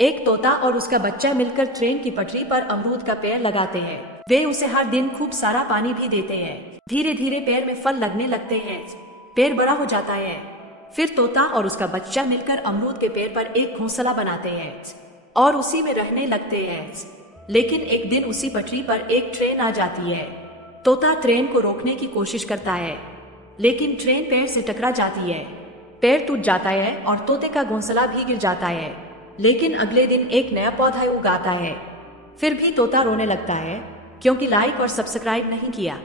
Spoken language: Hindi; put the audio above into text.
एक तोता और उसका बच्चा मिलकर ट्रेन की पटरी पर अमरूद का पेड़ लगाते हैं। वे उसे हर दिन खूब सारा पानी भी देते हैं। धीरे धीरे पेड़ में फल लगने लगते हैं। पेड़ बड़ा हो जाता है। फिर तोता और उसका बच्चा मिलकर अमरूद के पेड़ पर एक घोंसला बनाते हैं और उसी में रहने लगते हैं। लेकिन एक दिन उसी पटरी पर एक ट्रेन आ जाती है। तोता ट्रेन को रोकने की कोशिश करता है, लेकिन ट्रेन पेड़ से टकरा जाती है। पेड़ टूट जाता है और तोते का घोंसला भी गिर जाता है। लेकिन अगले दिन एक नया पौधा उगाता है। फिर भी तोता रोने लगता है, क्योंकि लाइक और सब्सक्राइब नहीं किया।